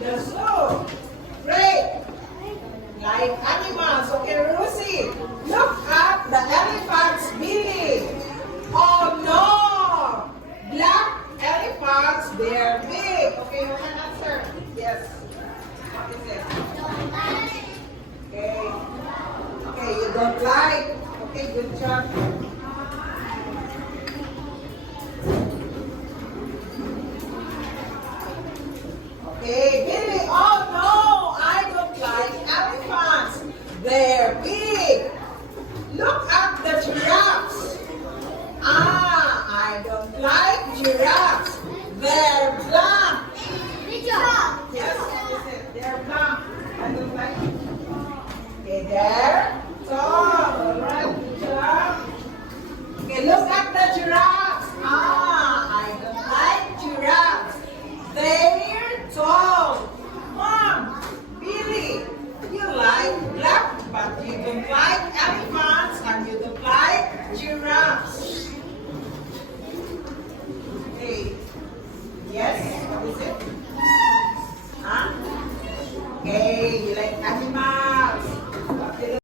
the zoo. Great. Like animals. Okay, Rosie. Look at the elephant's belly. Oh no! Black elephants, they're big. Okay, you can answer. Yes. What is it? Okay. Okay, you don't like. Okay, good job. Okay, Billy. Oh no, I don't like elephants. They're big. Look at the giraffes. I don't like giraffes. They're black. Yes, they're black. I don't like it. Okay, they're tall. All right, good job. Okay, look at the giraffes. I don't like giraffes. They're tall. Mom, Billy, you like black